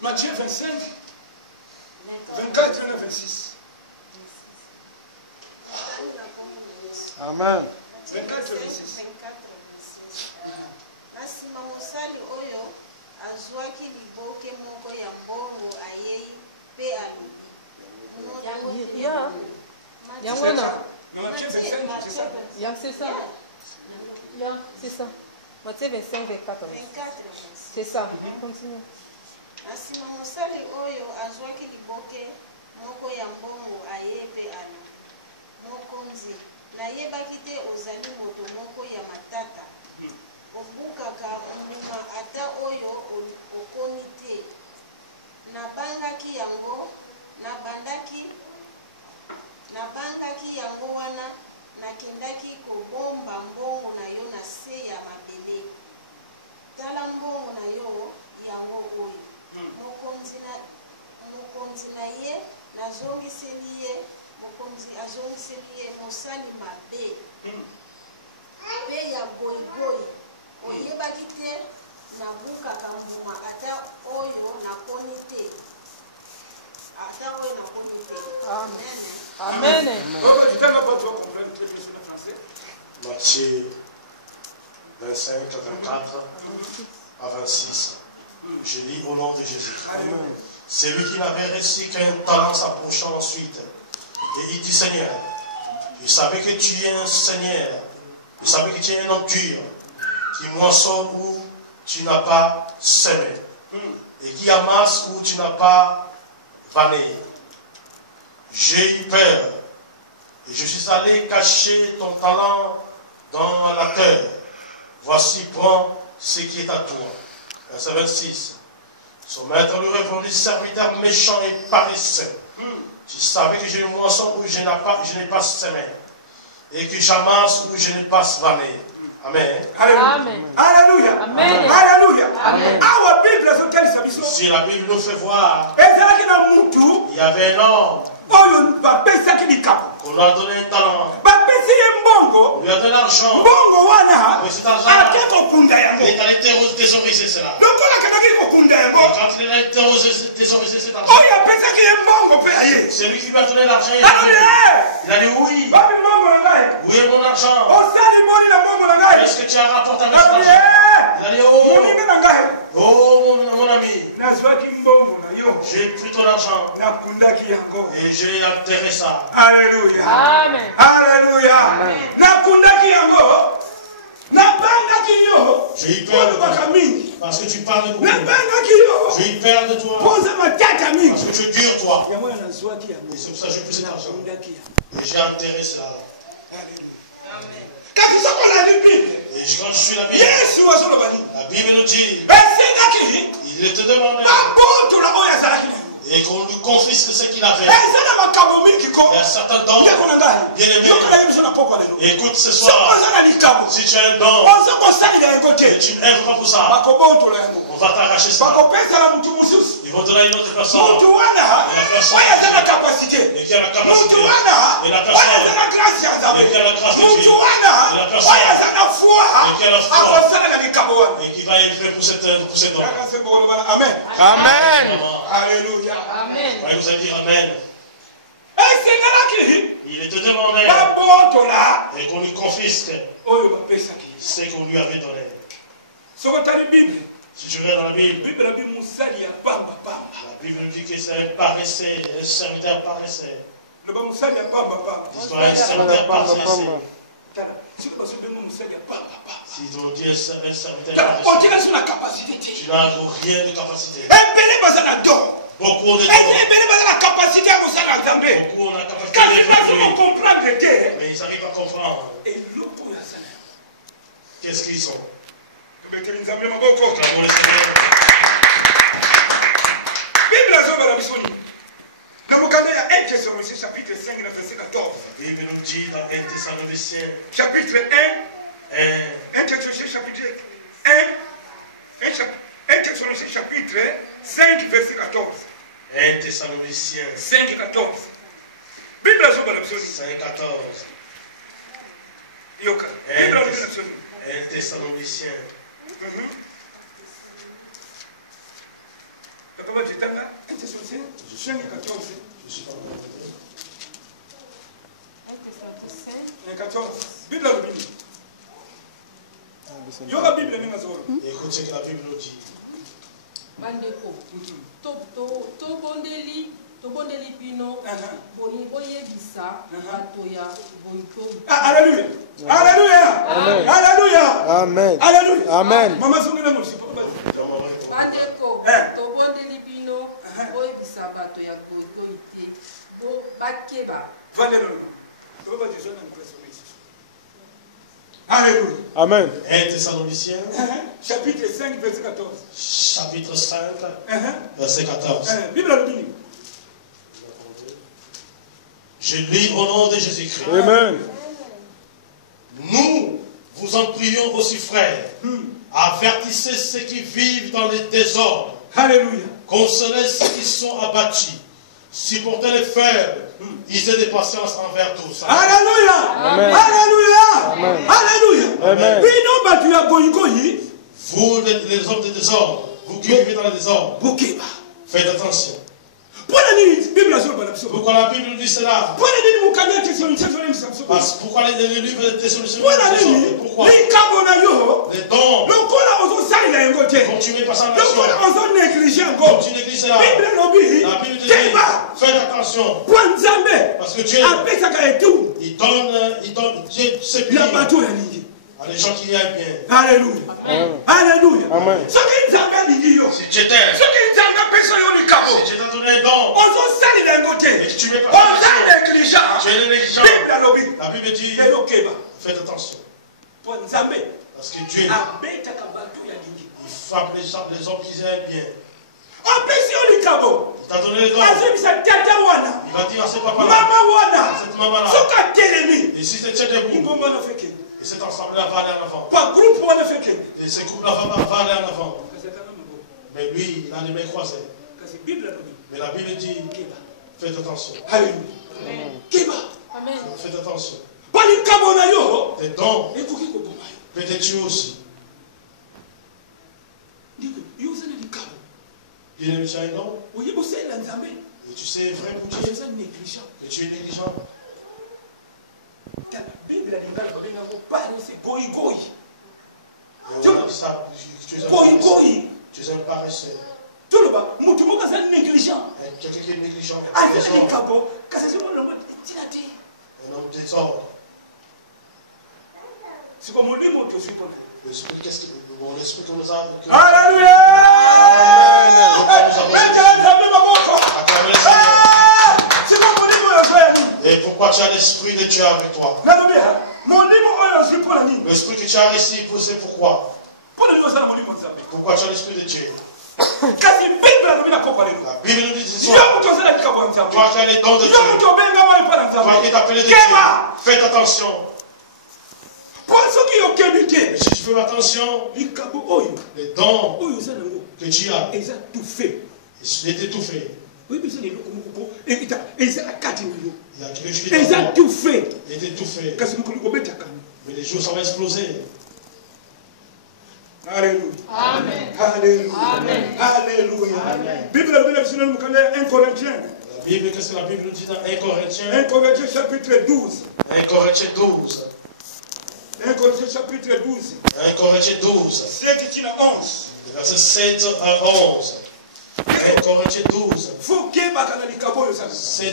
Matthieu 25, 24 et 26. Amen. 24 et 26. Asima mosali oyo azwaki liboke moko ya mbongo ayei pe alobi. Matthieu 25, c'est ça. C'est ça. C'est ça. Matthieu 25, 24. C'est ça. Continue. Asima mosali oyo azwaki liboke moko ya mbongo ayei pe alobi. Mokonzi, nayebaki te ozali moto moko ya matata. Obukaka mbuma ata oyo okoni te. Nabangaki yango wana nakendaki kobomba mbongo na yo na se ya mabele. Tala mbongo na yo yango oyo. Mokonzi na ye nazongiseli ye. Mokonzi azongiseli ye mosali mabe. Pe ya goigoi. Oyebaki te nabukaka mbuma ata oyo nakoni te. Amen. Amen. Matthieu 25, 24 à 26. Je lis au nom de Jésus. C'est lui qui n'avait reçu qu'un talent s'approchant ensuite. Et il dit, Seigneur, je savais que tu es un Seigneur. Je savais que tu es un homme dur, qui moissonne où tu n'as pas semé, et qui amasse où tu n'as pas vanné. J'ai eu peur, et je suis allé cacher ton talent dans la terre. Voici, prends ce qui est à toi. Verset 26. Son maître lui répondit, serviteur méchant et paresseux. Tu savais que j'ai une moisson où je n'ai pas semé, et que j'amasse où je n'ai pas vanné. Amen. Amen. Alléluia. Amen. Alléluia. Amen. Si la Bible nous fait voir, il y avait un homme qu'on a donné un talent, on lui a donné l'argent, mais cet argent, il est allé thésauriser cela. Et quand il est allé thésauriser cet argent, c'est lui qui lui a donné l'argent. Il a dit oui, où est mon argent? Est-ce que tu as rapporté avec cet argent? Il a dit oh mon ami, j'ai pris ton argent et j'ai enterré ça. Alléluia. Amen. Alléluia. J'ai eu peur de toi parce que tu parles beaucoup. J'ai eu peur de toi parce que tu es dur toi. Et c'est pour ça que j'ai pris cet argent et j'ai enterré cela. Et quand je suis la Bible, la Bible nous dit, il te demandait et qu'on lui confisque ce qu'il avait. Il y a certains dons, bien aimés. Écoute ce soir, si tu as un don et tu n'aimes pour ça, on va t'arracher ça. Ils vont donner à une autre personne. Et la personne et qui a la capacité. Et la personne et qui a la grâce de Dieu. Et la personne et qui a la foi et qui va élever pour cette don. Amen. Amen. Alléluia. Amen. Vous allez dire Amen. Il te demandait et qu'on lui confisque ce qu'on lui avait donné. Si tu regardes dans la Bible, la Bible nous dit que c'est un paresseux, un serviteur paresseux. L'histoire est un serviteur paresseux. Si tu dis un serviteur paresseux, tu n'as rien de capacité. Beaucoup ont des dons. Beaucoup ont la capacité de faire, mais ils arrivent à comprendre. Qu'est-ce qu'ils sont? Clamons le Seigneur. Chapitre 5, verset 14. La Bible nous dit dans 1 Thessaloniciens, chapitre 1, 1 Thessaloniciens chapitre 5, verset 14. 1 Thessaloniciens 5, 14. Bible 5, 14. 1 Thessaloniciens Je suis pas écoute ce que la Bible nous dit. Bandeko, tobondeli bino boyebisa bato ya boyikoyi. Alléluia. Alléluia. Alléluia. Amen. Alléluia. Amen. Maman songela mo si Bandeko, tobondeli bino boyebisa bato ya boyikoyi te bakeba. Alléluia. Amen. 1 Thessaloniciens, Chapitre 5, verset 14. chapitre 5, verset 14. Bible à l'opinion. Je lis au nom de Jésus-Christ. Amen. Nous vous en prions aussi, frères. Avertissez ceux qui vivent dans le désordre. Alléluia. Consolez ceux qui sont abattus. Supportez les faibles. Ayez de patience envers tous. Alléluia. Amen. Alléluia. Amen. Alléluia. Amen. Oui, non, bah tu as goyi. Vous, les hommes de désordre, vous qui vivez dans le désordre, Bokeba. faites attention. Pourquoi Pourquoi la Bible nous dit cela? Pourquoi les livres de Thessaloniciens? Pourquoi les dons, quand tu mets pas ça en action, quand tu négliges cela, la Bible te dit, faites attention. Parce que Dieu, il donne, Dieu sait bien à les gens qui y aiment bien. Alléluia. Alléluia. Amen. Si tu t'aimes, si tu t'as donné un don, et que tu mets pas ça en action, tu es négligent. La Bible dit, faites attention. Parce que Dieu, il frappe les hommes qui aiment bien. Il t'a donné les dons. Il va dire à ce papa-là, cette maman-là, et si c'est debout, et cet ensemble-là va aller en avant, et ce couple-là va aller en avant. Mais lui, il a les mains croisées. Mais la Bible dit, faites attention. Alléluia. Amen. Faites attention. Tes Tes dons peut te tuer aussi. Bien-aimé, tu as un don, et tu sais vrai pour Dieu, et tu es négligent. Et on a dit ça, tu es un paresseux. Quelqu'un qui est négligent, désordre, un homme désordre. L'esprit, qu'est-ce que mon esprit que nous a. Alléluia. Acclamez le Seigneur. Et pourquoi tu as l'esprit de Dieu avec toi? L'esprit que tu as reçu, c'est pourquoi? Pourquoi tu as l'esprit de Dieu? La Bible nous dit ce soir, toi qui as les dons de Dieu, toi qui es appelé de Dieu, faites attention. Et si tu fais attention, les dons que tu as, il est étouffé. Il y a quelque chose qui est étouffé. Il est étouffé. Mais les jours, ça va exploser. Alléluia. Amen. Alléluia. Amen. Alléluia. Amen. Bible la Bible 1 Corinthiens. La Bible, qu'est-ce que la Bible nous dit dans 1 Corinthiens? 1 Corinthiens chapitre 12. 1 Corinthiens 12. 1 Corinthiens chapitre 12. 1 Corinthiens 12. 7 à 11. Verset 7 à 11. 1 Corinthiens 12. 7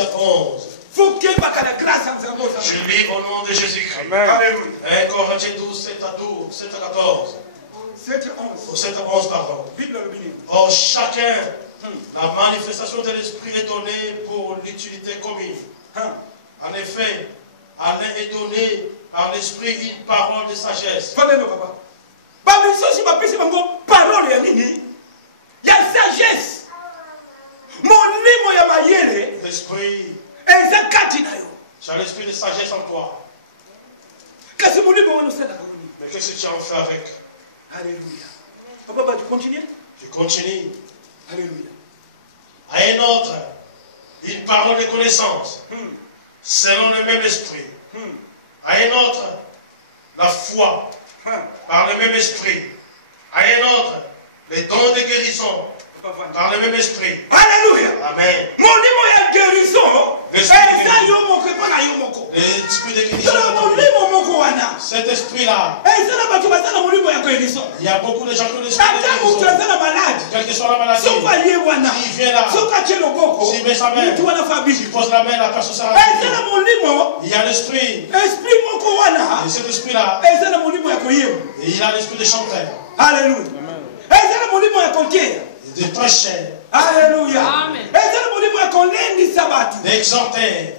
à 11. Je lis au nom de Jésus-Christ. Amen. Alléluia. 1 Corinthiens 12, 7 à 12, 7 à 14. 7 à 11. Au 7 à 11, pardon. Bible la Bible. Or, chacun, la manifestation de l'Esprit est donnée pour l'utilité commune. En effet, à l'un est donné par l'Esprit une parole de sagesse. Papa. Parole il y a sagesse. Mon limo ya mayele. L'Esprit, Tu as l'Esprit de sagesse en toi. Mais qu'est-ce que tu en fais avec? Alléluia. Papa, tu continues? Je continue. Alléluia. À un autre, une parole de connaissance, selon le même esprit. À un autre, la foi, par le même esprit. À un autre, les dons de guérison, Par le même esprit. Alléluia. Amen. Molimo ya guérison. L'esprit Eza yo moko epa na yo moko. L'esprit de guérison. Tala molimo moko wana. Cet esprit-là. Eza na bato baza na molimo ya guérison. Il y a beaucoup de gens qui ont l'esprit de Ata moto guérison. aza na malade. Quelle que soit la maladie. Soko alie wana. S'il vient là. Soko atie loboko. S'il met sa main. Mutu wana fa Il bisi. pose la main, la personne sera. Eza na molimo. Il y a l'esprit. Esprit moko wana. Et cet esprit-là. Eza na molimo ya koyeba. Et il a l'esprit de chanteur. Alléluia. Eza na molimo ya koteya. De prêcher. Alléluia. Amen. Eza na molimo ya kolendisa bato. D'exhorter.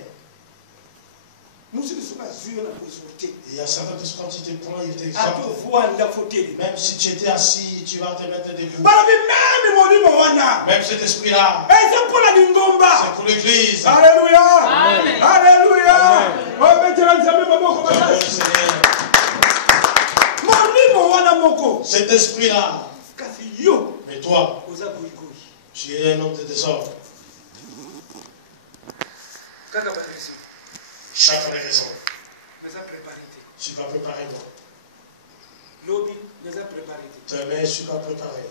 Musiki soka zuyo na kozote. Il y a certains qui, quand il te prend, il t'exhorte. Atovwanda foteli. Même si tu étais assis, tu vas te mettre debout. Balobi meme molimo wana. Même cet esprit-là, Eza mpona lingomba. c'est pour l'église. Alléluia. Amen. Alléluia. Obetela nzambe maboko Dieu le makasi. Seigneur. Molimo wana moko. Cet esprit-là, Kasi yo mais toi, oza goyigoyi. tu es un homme de désordre. Kaka baleso. Chacun a raison. Naza préparé te. Tu vas préparer toi. Lobi naza préparé te. Demain, tu vas préparer.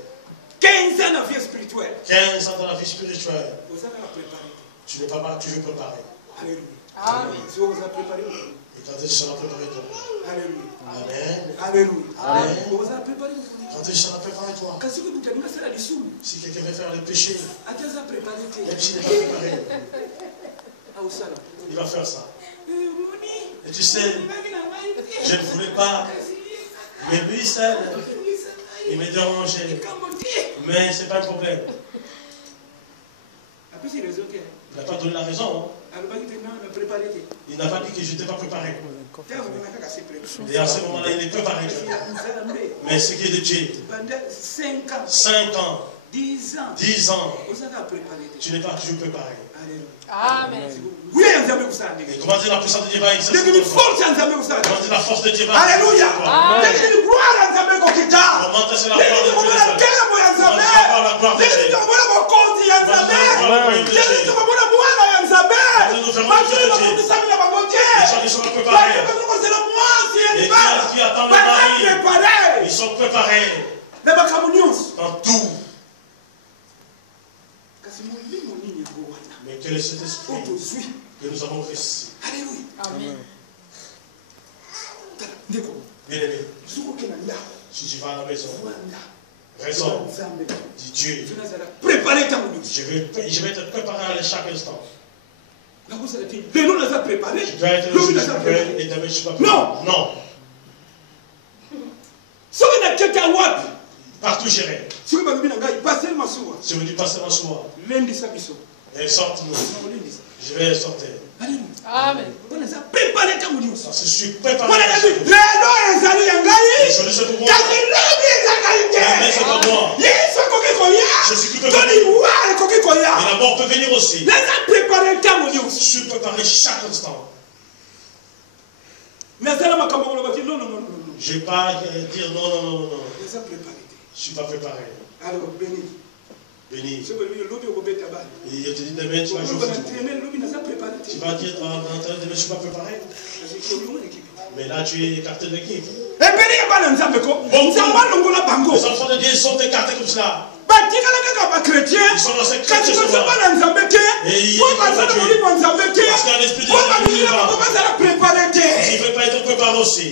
15 ans na vie spirituelle. 15 ans dans la vie spirituelle. Oza kaka préparé te. Tu n'es pas toujours préparé. Alléluia. Amen. Si oza préparé. Et quand tu seras préparé toi. Alléluia. Amen. Alléluia. Amen. Oza préparé. Quand tu seras préparé toi. Kasi ko mutaninga sala lisumu. Si quelqu'un veut faire le péché, Ataza préparé te. même s'il n'est pas préparé, Au sala. il va faire ça. Moni. Et tu sais, je ne voulais pas. Mais lui seul, il me dérangeait. Mais ce n'est pas un problème. Il n'a pas donné la raison. Hein. Il n'a pas dit que je n'étais pas préparé. Et à ce moment-là, il est préparé. Mais ce qui est de Dieu, 5 ans, 10 ans, tu n'es pas toujours préparé. Amen. Et comment dire la puissance de Dieu va exercer? Comment dire la force de Dieu va Alléluia. Comment c'est la gloire de Dieu? Comment savoir la gloire de Dieu? Les gens qui sont préparés. Et qui attendent le mari, ils sont préparés dans tout. Mais quel est cet esprit que nous avons reçu? Alléluia. Bien-aimé, si tu vas à la maison, raison, dis Dieu, je vais te préparer à chaque instant. Tu dois être le juge et demain je suis pas préparé. Non. Partout j'irai. Si vous dites passer ma soie, et sorte-nous. Je vais sortir. Amen. Je suis préparé. Lelo ezali ya ngai kasi lobi ezali Mais c'est pour moi. te yesu akoki koya Je suis toliwa ekoki Et koya la mort peut venir aussi. naza prepare ntango Je nyonso suis préparé chaque instant. nazala makambo kolobaki non. Je ne vais pas dire non. naza prepare te Je ne suis pas préparé. alors béni Béni. soki olobi lobi okobeta bale Et je te dis demain, tu vas jouer au football. entraîner lobi naza prepare te Tu vas dire demain, je ne suis pas préparé. Mais là, tu es écarté de l'équipe. ebeli ya bana nzambe ko nzambe alongola bango Les enfants de Dieu sont écartés comme cela. batikala kaka bakretien Ils sont dans ces kasi chrétiens baza souvent. bana nzambe te Et po baza na molimo ya nzambe te Parce qu'il y a l'esprit de po Dieu qui babikila va. bango bazala prepare Il te ne veut pas être préparé aussi.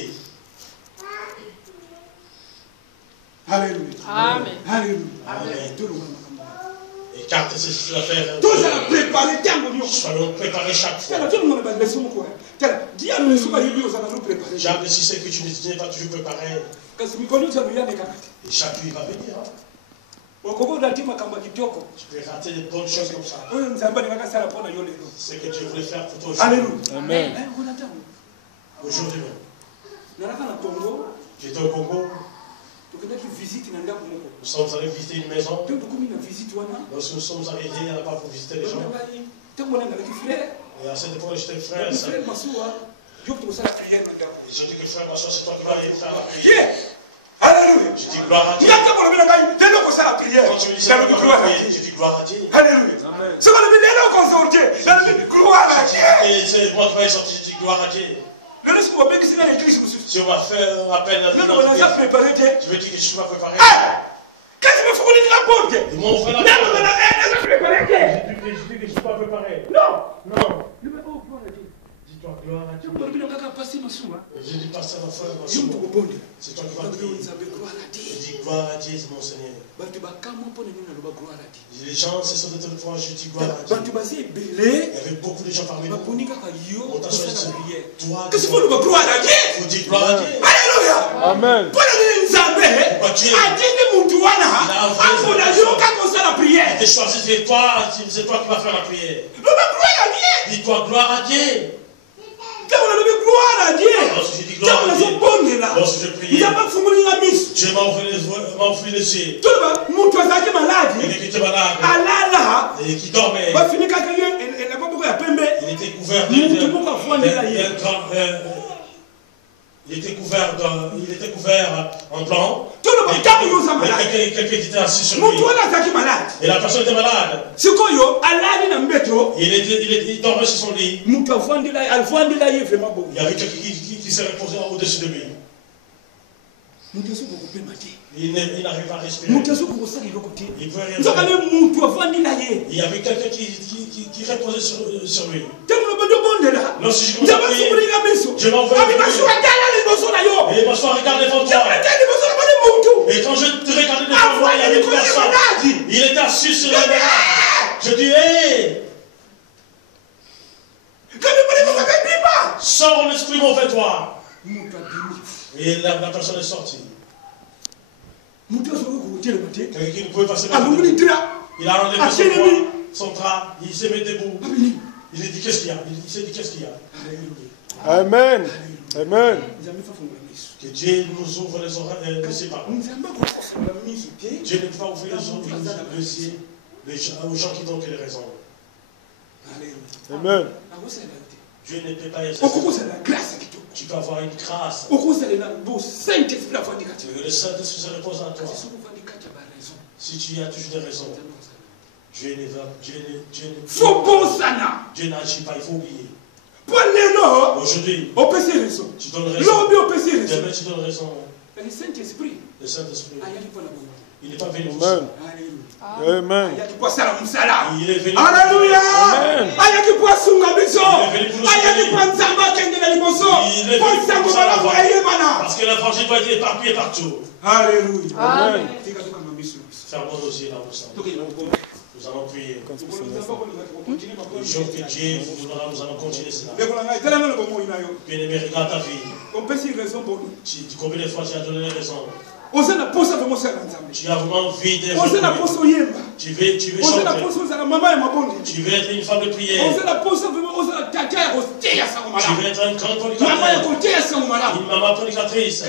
Alléluia. Amen. Alléluia. Amen. Tolongola makambo wana. Écarte ces affaires. tozala prepare ntango nyonso Soyons préparés chaque fois. tala tolongona baleso moko tala dialo leso bayebi ozala no prepare Jacques, si c'est que tu n'es pas toujours préparé, kasi mikolo nyonso yandekaka te et chaque nuit va venir. Hein. okokoda ti makambo ya kitoko Tu peux rater des bonnes choses comme ça. oyo nzambe alingaka sala mpo na yo lelo C'est ce que Dieu voulait faire pour toi aujourd'hui. alleluya Amen. okona ntango Aujourd'hui même. nalaka na congo J'étais au Congo. tokendaki visite na ndako moko Nous sommes allés visiter une maison. mpe tokomi na visite wana Lorsque nous sommes arrivés là-bas pour visiter les gens. ngai ntango wana nalaki frère Et à cette époque, j'étais frère et sœur. frère masuwa yo tokosala priere na ndako Ils ont dit que frère, ma soeur, c'est toi qui vas aller faire la prière. ye alleluya Je dis gloire à Dieu. nga ntango lobi na ngai lelo okosala priere Quand tu me dis c'est nalobi toi qui gloire vas à prier, Dieu je dis gloire à Dieu. alleluya soki olobi lelo okonsortie nalobi gloire à Dieu Et c'est moi qui vais sortir, je dis gloire à Dieu. lelo soki bobengisi nga na église mosusu Si on va faire appel à yo toko naza Dieu, prépare te je veux dire que je ne suis pas préparé. Qu'est-ce que vous voulez la porte? Ils m'ont ouvert la Non, porte. est-ce que vous préparez? J'ai dit que je ne suis pas préparé. Non. Non. Dis-toi gloire à Dieu. J'ai dit, pasteur, ma frère, ma Je soeur, me répondre. c'est toi qui vas prier. J'ai dit, gloire à Dieu, mon Seigneur. Les gens, c'est sur le territoire, je dis gloire à Dieu. Il y avait beaucoup de gens parmi nous. On t'a choisi. Toi, Qu'est-ce qu'il faut nous gloire à Dieu? il faut dire gloire à Dieu. Alléluia. Amen. Pour le Nzambe, a dit que Moutouana, a pour la jour quand on la prière. Tu choisi, c'est toi qui vas faire la prière. Nous va gloire à Dieu. Dis-toi gloire à Dieu. Quand on a gloire à Dieu. Lorsque je dis gloire à Dieu, lorsque je priais, Dieu m'a ouvert les yeux. tout le monde est malade. Quelqu'un qui était malade Alala. et qui dormait, Va finir quand elle n'a pas beaucoup à pembe. il était couvert il était couvert en blanc. Tout le monde est malade. Quelqu'un qui était assis sur lui. Malade. Et la personne était malade. Sikoyo, alali na mbeto. Il dormait sur son lit. Mutu avandi la vraiment beau. Il y avait quelqu'un qui s'est reposé au-dessus de lui. Mutu aso ko pema te. Il n'arrive pas à respirer. Mutu aso ko sali lokote. Il ne pouvait rien Nzaka faire. le mutu avandi la ye. Il y avait quelqu'un qui reposait sur lui. Tellement de bonde là. Lorsque je commençais à prier, je m'en vais. Abi basura dala le boso na yo. Et m'asseoir, regarde devant toi. Et quand je te regardais devant moi, il y avait une personne. Il était assis sur la malade. Je dis, hé, sors l'esprit mauvais toi. Et la personne est sortie. Quelqu'un qui ne pouvait pas se mettre. Il a enlevé son drap, il s'est mis debout. Il a dit, qu'est-ce qu'il y a? Il s'est dit, qu'est-ce qu'il y a? Amen. Amen. Que Dieu nous ouvre les oreilles, ses paroles. Dieu ne peut pas ouvrir les yeux aux gens qui donnent que les raisons. Amen. Dieu ne peut pas exercer. Tu peux avoir une grâce. Le Saint-Esprit se repose en toi. Si tu as toujours des raisons, Dieu n'agit pas, il faut oublier. Aujourd'hui, tu donnes raison. Demain, tu donnes raison. Le Saint-Esprit, il n'est pas venu pour ça. Amen. Il est venu. Alléluia. Amen. Parce que l'évangile doit être éparpillé partout. Alléluia. Amen. Fermons nos yeux là où nous sommes. Nous allons prier. Le jour que Dieu vous donnera, nous allons continuer cela. Bien-aimé, regarde ta vie. Combien de fois tu as donné les raisons? Tu as vraiment envie de tu veux chanter. Tu veux être une femme de prière. Tu veux être une grande prédicatrice. Une maman prédicatrice.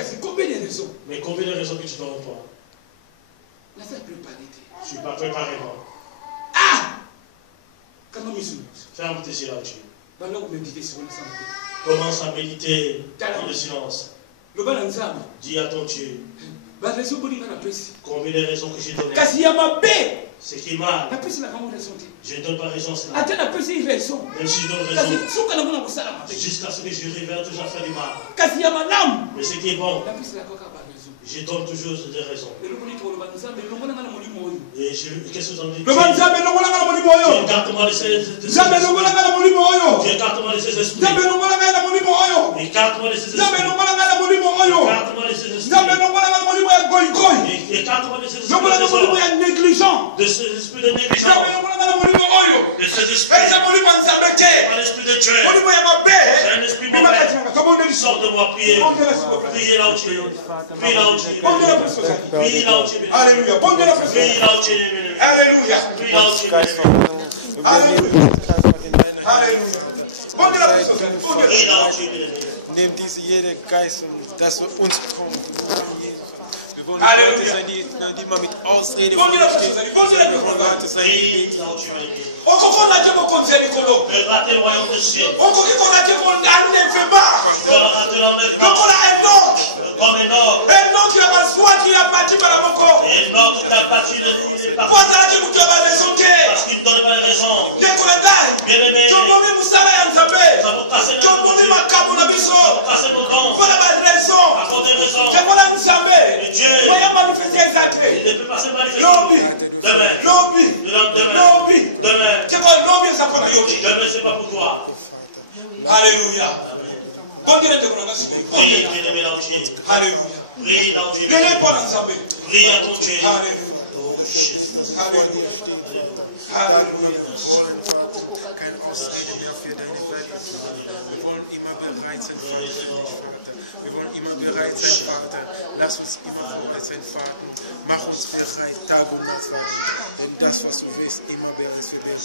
Mais combien de raisons que tu donnes toi? Je ne suis pas préparé moi. Ferme tes yeux là-dessus. Commence à méditer dans le silence. Dis à ton Dieu. Combien de raisons que j'ai données? Ce qui est mal. Je ne donne pas raison à cela. Même si je donne raison. Jusqu'à ce que je révèle toujours faire du mal. Mais ce qui est bon. Je donne toujours des raisons. Et qu'est-ce que vous en dites? Écarte-moi de ces esprits. Écarte-moi de ces esprits. Écarte-moi de ces esprits. Écarte-moi de ces esprits. Écarte-moi de ces esprits négligents. De ces esprits de négligence. De ces esprits. Un esprit de Dieu. C'est un esprit mauvais. Sors de moi, priez. Priez là où tu es. Priez là où tu es. Priez là où tu es. Alléluia. Priez là où tu es. Alléluia. Priez là où tu es. Alléluia. Alléluia. Priez là où tu es. Nimm diese jede Geist, dass wir uns kommen. Wir wollen Halleluja. Leute sein, die mal mit Ausrede Bonne la vorstehen. personne, Wir wollen Leute sein, Priez die là où tu es. okokonate bokonzi ya likolo Regardez le royaume de ciel. okoki konate enlèvement Regardez l'enlèvement. lokola Enoch Comme Enoch. Enoch ya baswaki ya bati bala moko Enoch n'a pas tué les po parents. azalaki mutu ya baraison te Parce qu'il ne donne pas les raisons. ndeko na ngai Bien-aimé, tobomi mosala ya nzambe nous avons cassé nos tobomi makambo na biso Nous avons cassé nos dents. mpona baraison À cause des raisons. yangola nzambe Et Dieu oya manifeste Éclater. Il ne peut pas se manifester. Lobby. Demain. Lobby. Demain. Lobby. Demain. C'est quoi lobby ça qu'on a yogi? Demain, c'est pas pour toi. Alléluia. Continuez de prendre la suite. Prie, bien-aimé dans Dieu. Alléluia. Prie dans Dieu. Quel est pas ensemble? Prie à ton Dieu. Alléluia. Oh, Jesus. Alléluia. Alléluia. Kein Ausrede mehr für deine Weihnachten. Wir wollen immer bereit sein, Vater, für dich, Vater. Wir wollen immer bereit sein, Vater. Lass uns immer bereit sein, Vater. Mach uns bereit, Tag und Nacht, Vater. Denn das, was du willst, immer bereit für dich.